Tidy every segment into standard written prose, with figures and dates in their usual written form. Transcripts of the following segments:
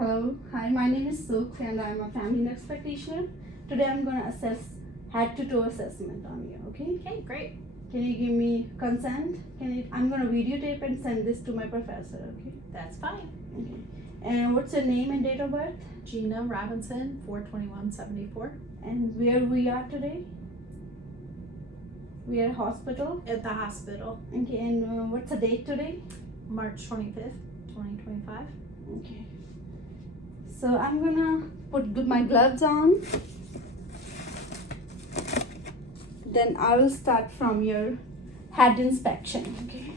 Hello, hi, my name is Sukh and I'm a family nurse practitioner. Today I'm gonna assess head to toe assessment on you, okay? Okay, great. Can you give me consent? I'm gonna videotape and send this to my professor, okay? That's fine. Okay. And what's your name and date of birth? Gina Robinson, 42174. And where we are today? We are at hospital. At the hospital, Okay, and what's the date today? March 25th, 2025. Okay. So I'm gonna put my gloves on. Then I will start from your head inspection. Okay.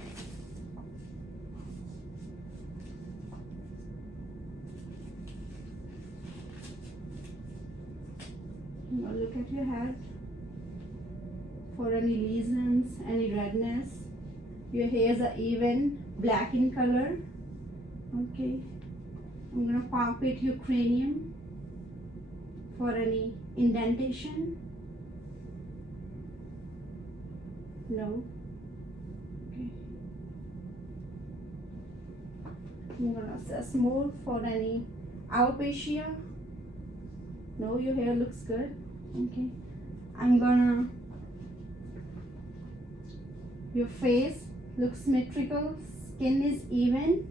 Now look at your head for any lesions, any redness. Your hairs are even, black in color. Okay. I'm gonna palpate your cranium for any indentation. No. Okay. I'm gonna assess more for any alopecia. No, your hair looks good. Okay. I'm gonna. Your face looks symmetrical. Skin is even.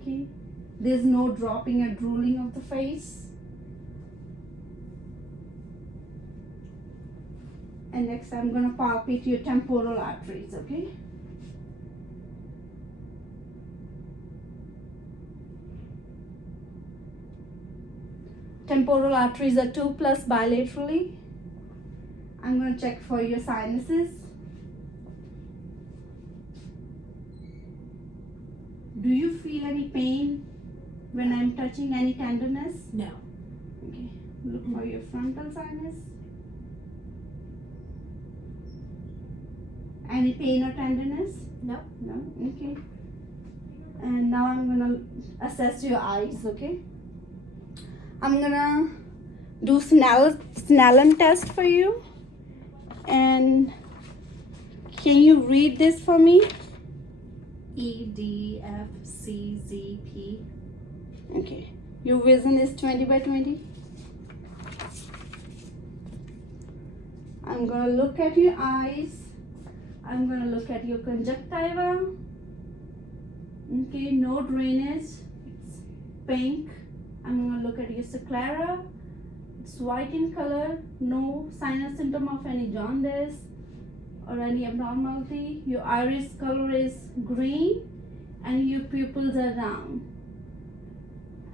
Okay. There's no dropping or drooling of the face. And next I'm gonna palpate your temporal arteries, okay? Temporal arteries are 2+ bilaterally. I'm gonna check for your sinuses. Do you feel any pain when I'm touching, any tenderness? No. Okay, look for your frontal sinus. Any pain or tenderness? No. No? Okay. And now I'm gonna assess your eyes, okay? I'm gonna do Snellen test for you. And can you read this for me? EDFCZP. Okay. Your vision is 20/20. I'm gonna look at your eyes. I'm gonna look at your conjunctiva. Okay, no drainage. It's pink. I'm gonna look at your sclera. It's white in color. No sign or symptom of any jaundice or any abnormality. Your iris color is green and your pupils are round.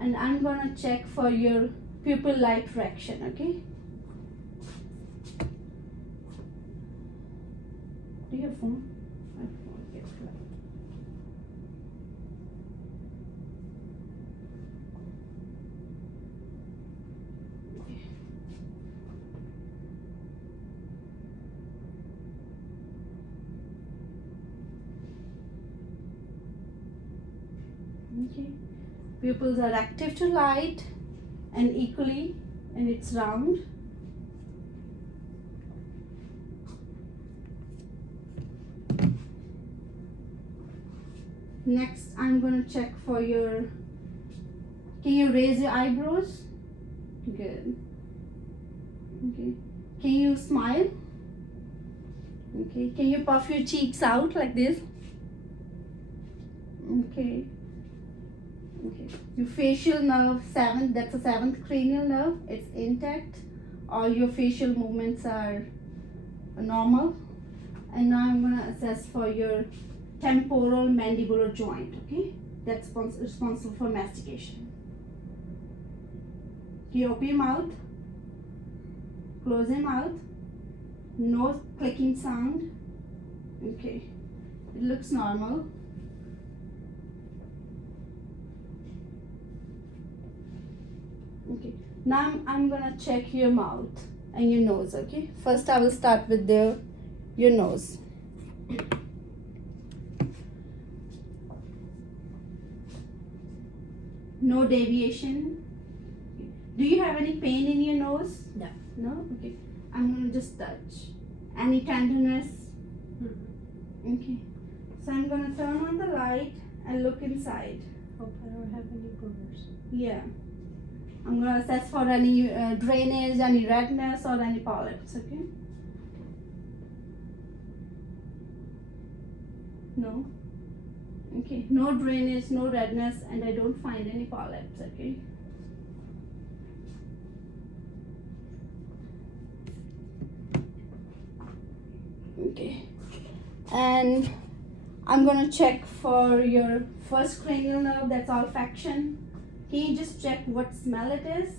And I'm gonna check for your pupil light fraction, okay? Do you have phone? I have phone. Yes, right. Okay. Okay. Pupils are active to light and equally, and it's round. Next, I'm going to check for your. Can you raise your eyebrows? Good. Okay. Can you smile? Okay. Can you puff your cheeks out like this? Okay. Okay. Your facial nerve, that's the 7th cranial nerve. It's intact. All your facial movements are normal. And now I'm going to assess for your temporal mandibular joint, okay? That's responsible for mastication. You open your mouth, close your mouth, no clicking sound. Okay, it looks normal. Okay, now I'm gonna check your mouth and your nose, okay? First I will start with your nose. No deviation. Do you have any pain in your nose? No. No? Okay. I'm gonna just touch. Any tenderness? Okay. So I'm gonna turn on the light and look inside. Hope I don't have any boogers. Yeah. I'm gonna assess for any drainage, any redness, or any polyps. Okay. No. Okay. No drainage, no redness, and I don't find any polyps. Okay. Okay. And I'm gonna check for your first cranial nerve, that's olfaction. Can you just check what smell it is?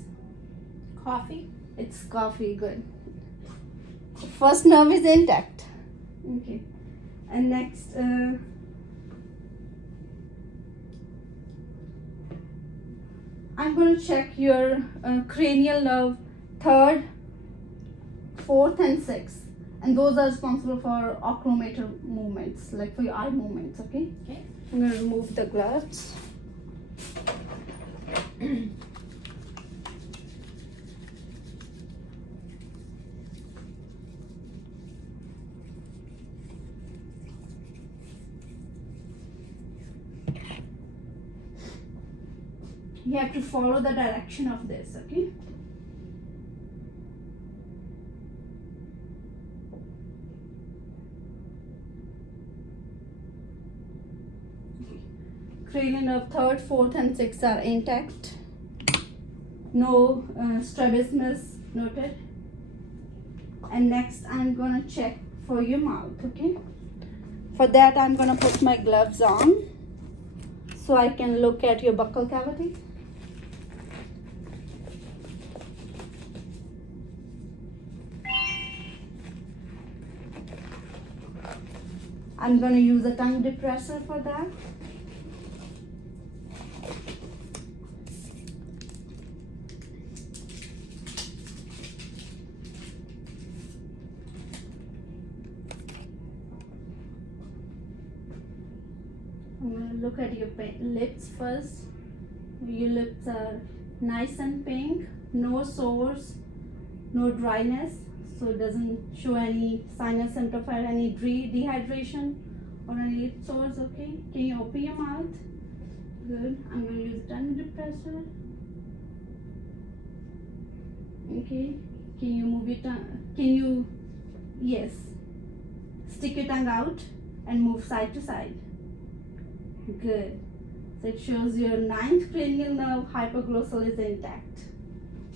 Coffee. It's coffee, good. First nerve is intact. Okay. And next, I'm gonna check your cranial nerve third, fourth, and sixth. And those are responsible for oculomotor movements, like for your eye movements, okay? Okay. I'm gonna remove the gloves. You have to follow the direction of this, okay? Cranial nerve third, fourth, and sixth are intact. No strabismus noted. And next, I'm gonna check for your mouth, okay? For that, I'm gonna put my gloves on so I can look at your buccal cavity. I'm gonna use a tongue depressor for that. I'm gonna look at your lips first. Your lips are nice and pink, no sores, no dryness, so it doesn't show any sinus symptom or any dehydration or any lip sores, okay? Can you open your mouth? Good. I'm gonna use tongue depressor. Okay. Can you move your tongue? Yes. Stick your tongue out and move side to side. Good. So it shows your ninth cranial nerve hypoglossal is intact.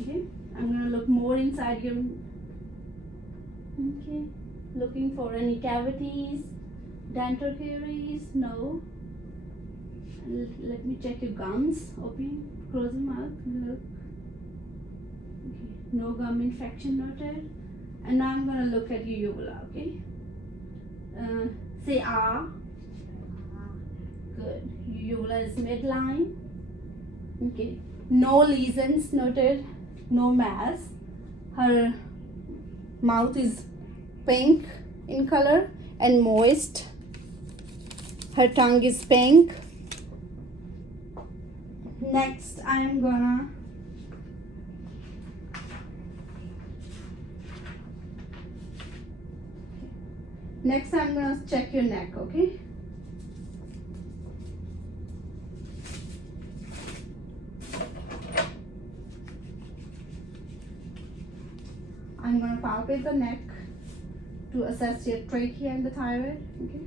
Okay. I'm gonna look more inside your. Okay. Looking for any cavities, dental caries. No. Let me check your gums. Open, close your mouth. Look. Okay. No gum infection noted. And now I'm gonna look at your uvula. Okay. Say ah. Good. Your uvula is midline. Okay. No lesions noted. No mass. Her mouth is pink in color and moist. Her tongue is pink. Next, I'm gonna check your neck, okay? I'm gonna palpate the neck to assess your trachea and the thyroid, okay?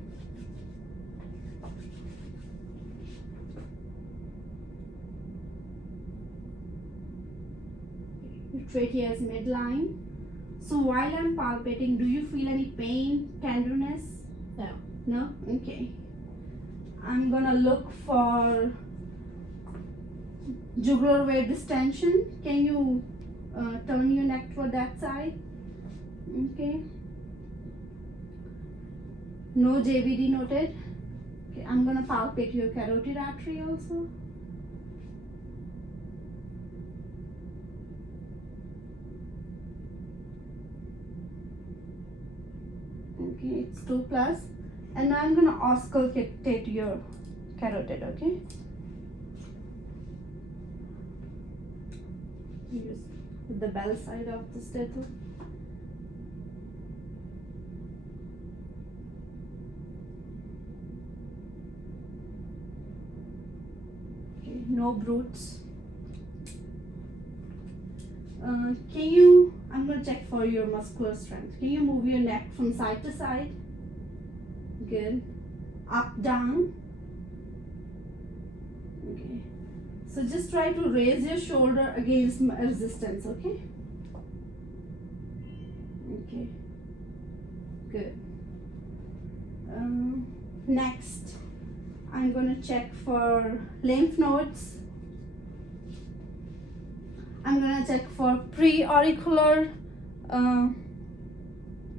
Your trachea is midline. So while I'm palpating, do you feel any pain, tenderness? No. No? Okay. I'm gonna look for jugular vein distension. Can you turn your neck toward that side? Okay. No JVD noted. Okay, I'm gonna palpate your carotid artery also. Okay, it's 2+. And now I'm gonna auscultate your carotid, okay? Use the bell side of the stethoscope. no brutes. I'm gonna check for your muscular strength. Can you move your neck from side to side? Good. Up, down. Okay. So just try to raise your shoulder against resistance, okay? Okay. Good. Next, I'm gonna check for lymph nodes. I'm gonna check for pre-auricular,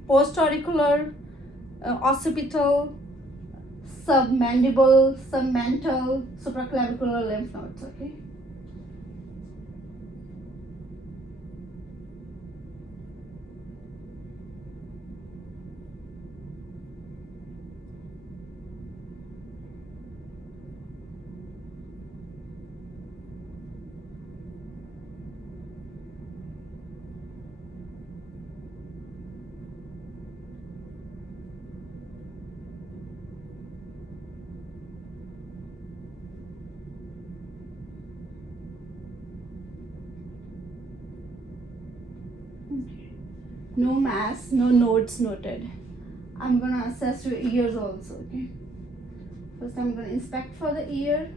post-auricular, occipital, submandible, submental, supraclavicular lymph nodes, okay? No mass, no nodes noted. I'm gonna assess your ears also, okay? First I'm gonna inspect for the ear.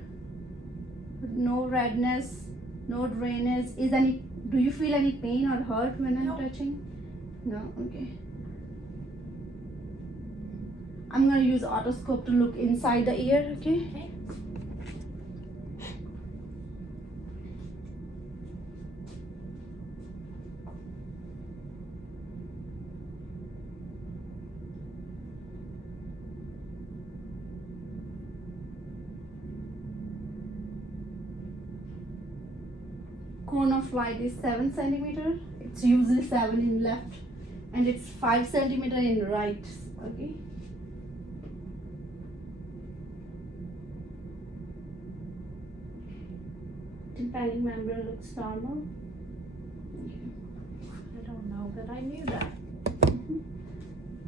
No redness, no dryness. Do you feel any pain or hurt when I'm No. touching? No, okay. I'm gonna use otoscope to look inside the ear, okay? Okay. Cone of light is 7 centimeter. It's usually 7 in left, and it's 5 centimeter in right, okay? Tympanic membrane looks normal. I don't know that I knew that.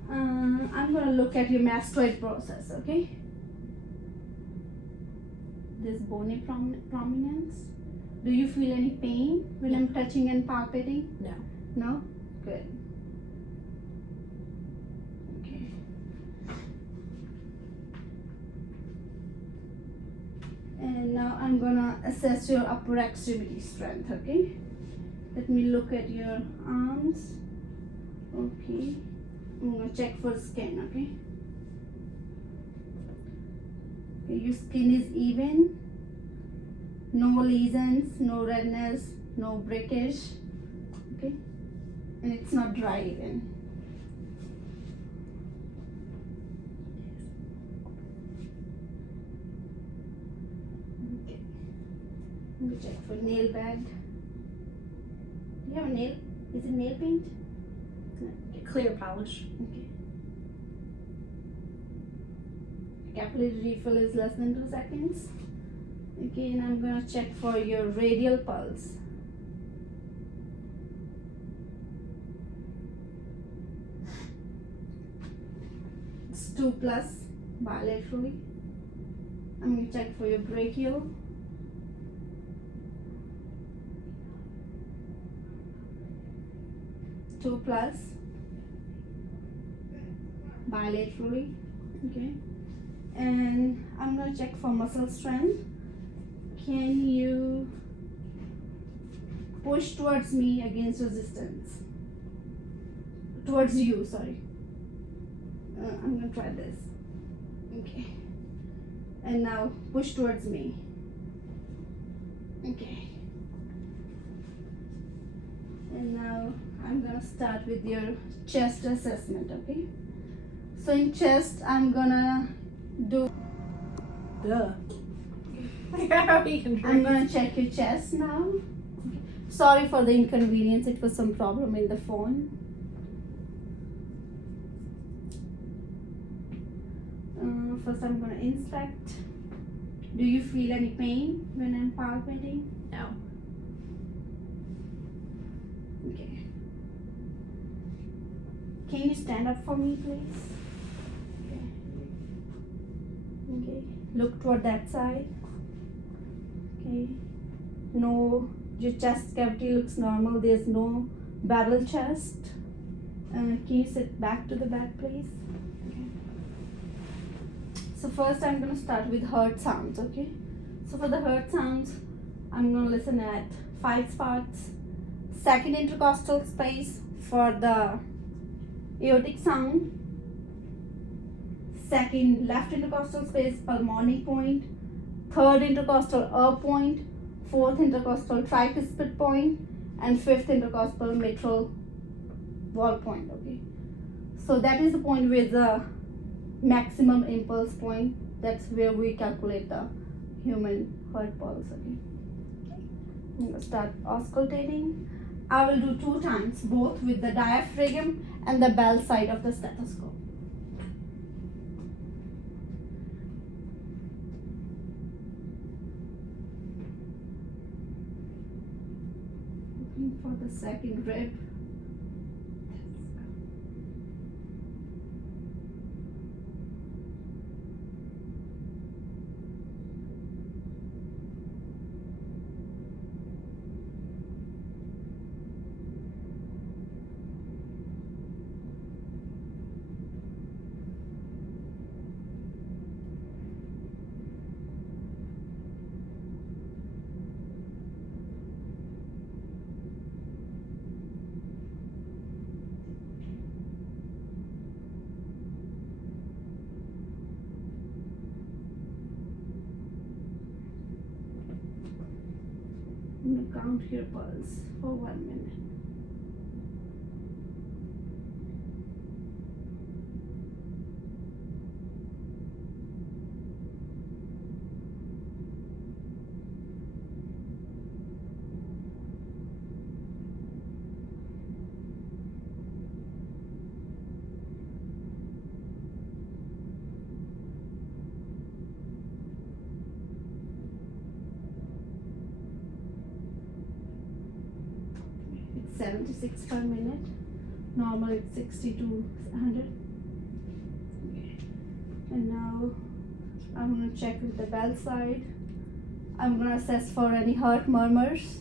I'm gonna look at your mastoid process, okay? This bony prominence. Do you feel any pain when I'm touching and palpating? No. No? Good. Okay. And now I'm gonna assess your upper extremity strength, okay? Let me look at your arms. Okay. I'm gonna check for skin, okay? Okay, your skin is even. No lesions, no redness, no breakage, okay? And it's not dry even. Okay. Let me check for nail bed. Do you have a nail? Is it nail paint? No. Clear polish. Okay. Capillary refill is less than 2 seconds. Okay, and I'm gonna check for your radial pulse. It's 2 plus bilaterally. I'm gonna check for your brachial. Two plus bilaterally, okay, and I'm gonna check for muscle strength. Can you push towards me against resistance? Towards you, sorry. I'm gonna try this. Okay. And now push towards me. Okay. And now I'm gonna start with your chest assessment, okay? So in chest, I'm gonna do. Duh. How you can I'm gonna check your chest now. Okay. Sorry for the inconvenience. It was some problem in the phone. First, I'm gonna inspect. Do you feel any pain when I'm palpating? No. Okay. Can you stand up for me, please? Okay. Okay. Look toward that side. Okay. No, your chest cavity looks normal. There's no barrel chest. Can you sit back to the back, please? Okay. So first I'm gonna start with heart sounds, okay? So for the heart sounds, I'm gonna listen at 5 spots. Second intercostal space for the aortic sound. Second left intercostal space, pulmonic point. Third intercostal up point. Fourth intercostal tricuspid point. And fifth intercostal mitral wall point, okay? So that is the point where the maximum impulse point. That's where we calculate the human heart pulse, okay? I'm gonna start auscultating. I will do 2 times, both with the diaphragm and the bell side of the stethoscope. Looking for the second rib. I'm gonna count your pulse for 1 minute. It's 76 per minute. Normal it's 60 to 100. Okay. And now I'm gonna check with the bell side. I'm gonna assess for any heart murmurs.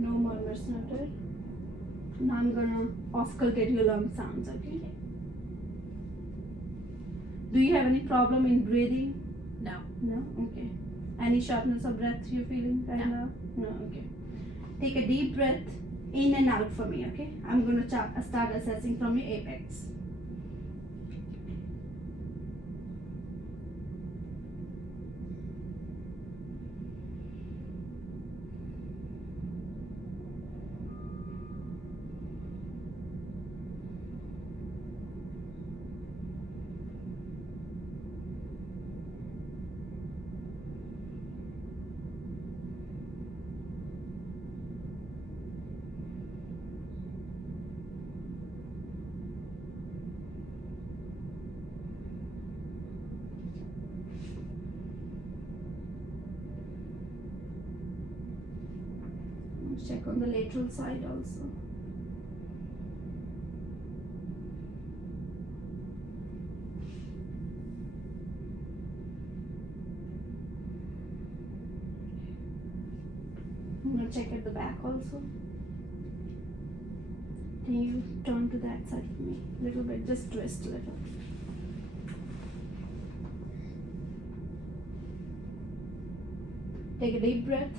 No murmurs noted. Now I'm gonna auscultate your lung sounds, okay? Do you have any problem in breathing? No. No? Okay. Any shortness of breath you're feeling right No. now? No, okay. Take a deep breath in and out for me, okay? I'm gonna start assessing from your apex. Check on the lateral side also. I'm gonna check at the back also. Can you turn to that side for me? A little bit, just twist a little. Take a deep breath.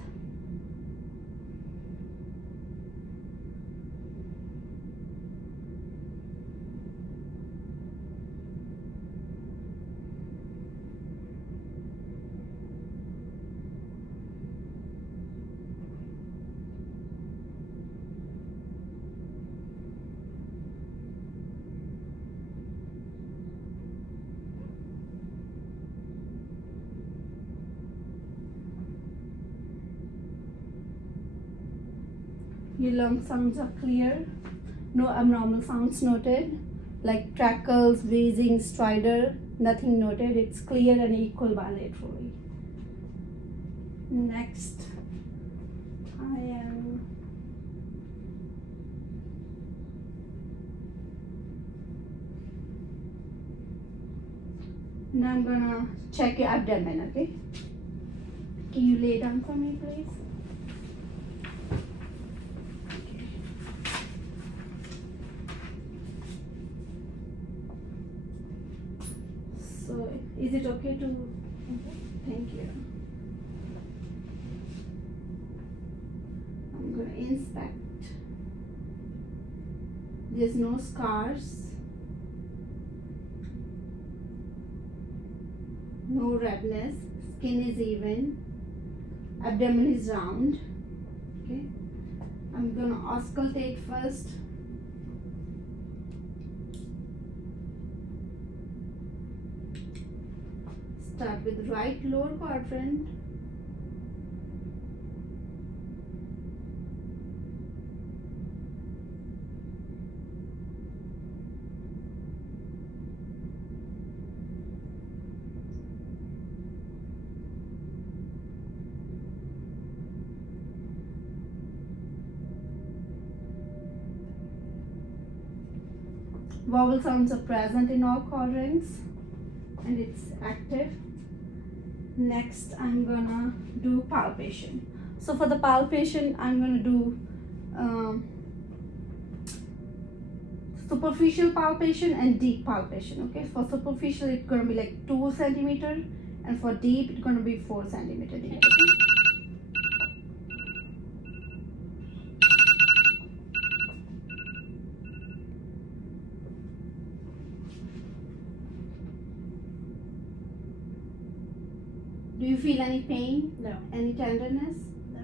Your lung sounds are clear. No abnormal sounds noted, like crackles, wheezing, stridor, nothing noted. It's clear and equal bilaterally. Next, I am now I'm gonna check your abdomen, okay? Can you lay down for me, please? So, is it okay to? Thank you. I'm gonna inspect. There's no scars. No redness. Skin is even. Abdomen is round. Okay. I'm gonna auscultate first. Start with right lower quadrant. Vowel sounds are present in all quadrants and it's active. Next, I'm gonna do palpation. So for the palpation, I'm gonna do superficial palpation and deep palpation. Okay, for superficial, it's gonna be like 2 centimeter, and for deep, it's gonna be 4 centimeter deep. Okay? Do you feel any pain? No. Any tenderness? No.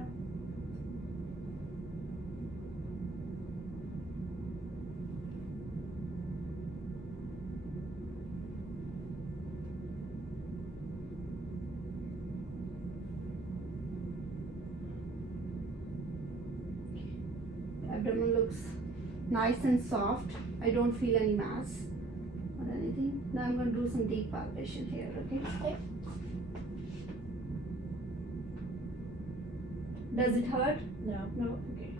Abdomen looks nice and soft. I don't feel any mass or anything. Now I'm going to do some deep palpation here, okay? Okay. Does it hurt? No. No? Okay.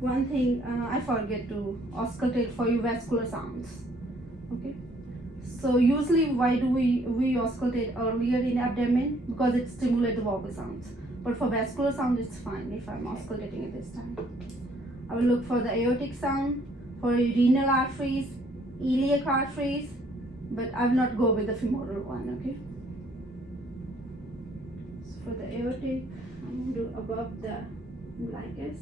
One thing I forget to auscultate for you vascular sounds. Okay. So usually why do we auscultate earlier in abdomen? Because it stimulates the vowel sounds. But for vascular sound it's fine if I'm auscultating at this time. I will look for the aortic sound, for renal arteries, iliac arteries, but I will not go with the femoral one, okay? So for the aortic, I'm going to do above the umbilicus.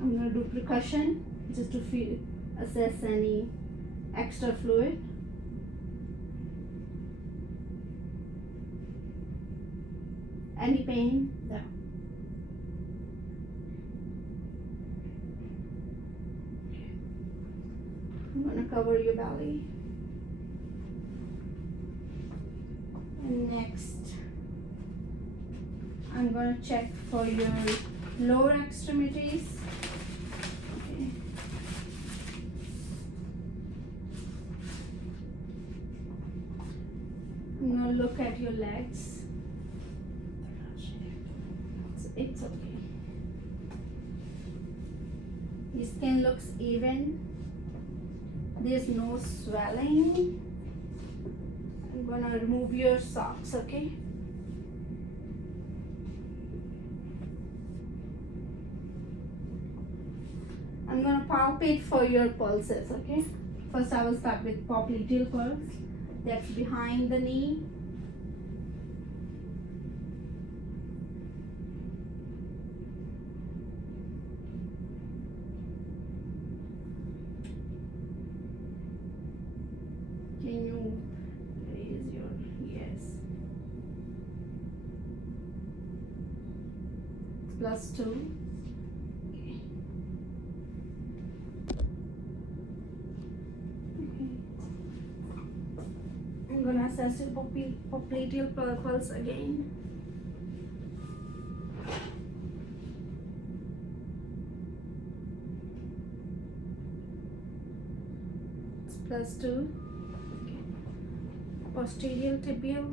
I'm going to do percussion just to assess any extra fluid. Any pain? No. I'm going to cover your belly. And next, I'm going to check for your lower extremities. Okay. I'm going to look at your legs. It's okay. Your skin looks even. There's no swelling. I'm gonna remove your socks, okay? I'm gonna palpate for your pulses, okay? First I will start with popliteal pulse. That's behind the knee. Can you raise your, yes. +2. Okay. I'm gonna assess your popliteal pulse again. It's +2. Okay. Posterior tibial.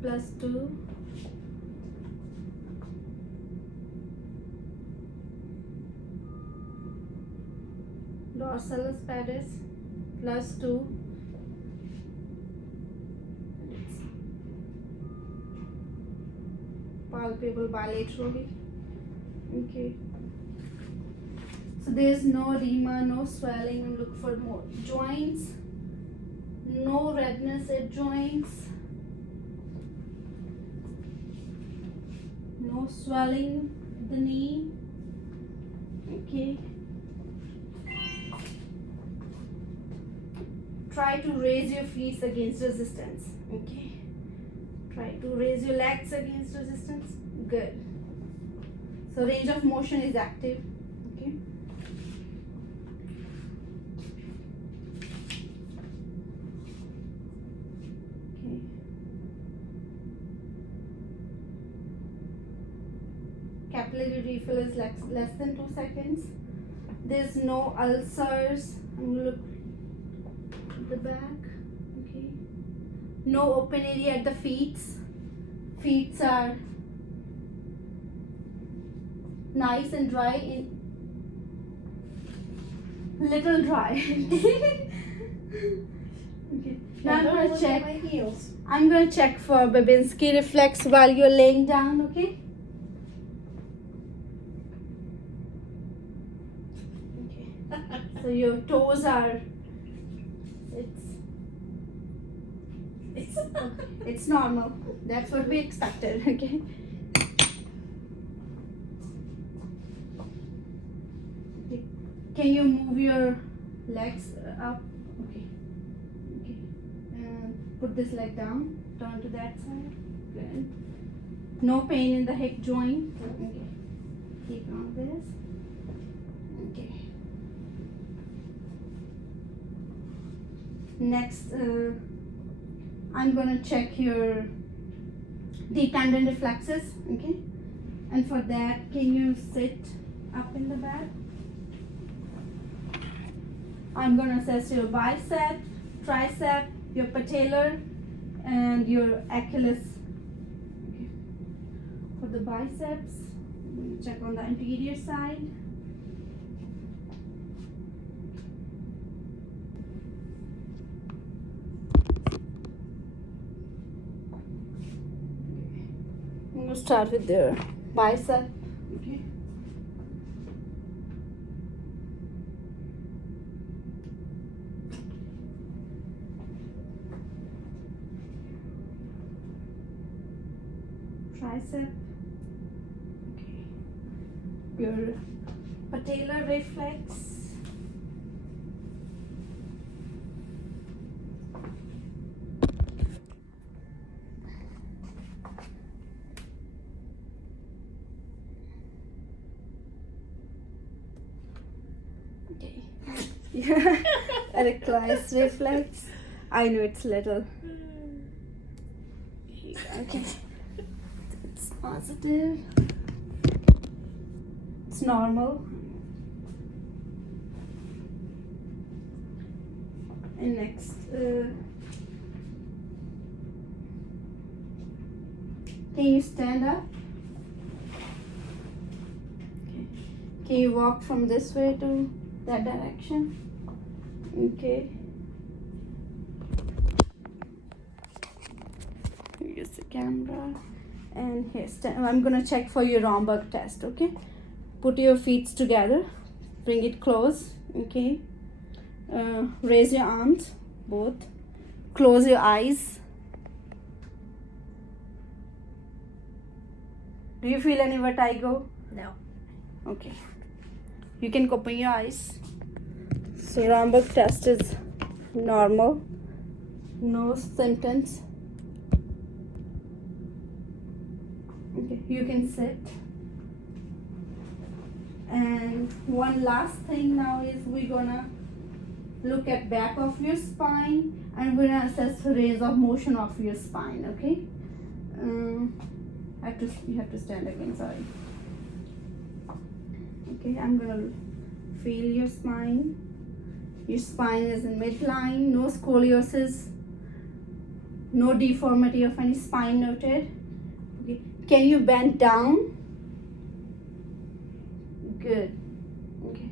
+2. Dorsalis pedis +2. Palpable bilaterally. Okay. So there's no edema, no swelling, and look for more joints. No redness at joints. No swelling at the knee. Okay. Try to raise your feet against resistance. Okay. Try to raise your legs against resistance. Good. So range of motion is active. Okay. Okay. Capillary refill is less than 2 seconds. There's no ulcers. I'm gonna look at the back. Okay. No open area at the feet. Feet are nice and dry, in little dry. Okay. Now I'm gonna check. my heels. I'm gonna check for Babinski reflex while you're laying down. Okay. Okay. So your toes are. It's normal. That's what we expected. Okay. Can you move your legs up? Okay. Okay. And put this leg down. Turn to that side. Good. No pain in the hip joint. Okay. Keep on this. Okay. Next, I'm gonna check your deep tendon reflexes. Okay. And for that, can you sit up in the bed? I'm going to assess your bicep, tricep, your patellar, and your Achilles. Okay. For the biceps, I'm going to check on the anterior side. I'm going to start with the bicep. Okay. Tricep. Okay. Your patellar reflex. Okay. Yeah. Auricularis reflex. I know it's little. Okay. It's positive. It's normal. And next, can you stand up? Okay. Can you walk from this way to that direction? Okay. use the camera. And here, I'm gonna check for your Romberg test, okay? Put your feet together, bring it close, okay? Raise your arms, both. Close your eyes. Do you feel any vertigo? No. Okay. You can open your eyes. So Romberg test is normal. No symptoms. Okay, you can sit. And one last thing now is we're gonna look at back of your spine and we're gonna assess range of motion of your spine, okay? You have to stand again, sorry. Okay, I'm gonna feel your spine. Your spine is in midline, no scoliosis, no deformity of any spine noted. Okay. Can you bend down? Good. Okay.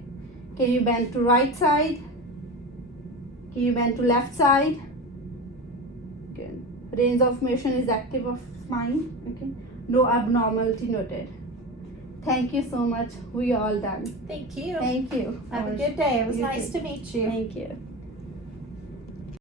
Can you bend to right side? Can you bend to left side? Good. Range of motion is active of spine. Okay. No abnormality noted. Thank you so much. We are all done. Thank you. Thank you. Have a good day. It was You nice too. to meet you. Thank you.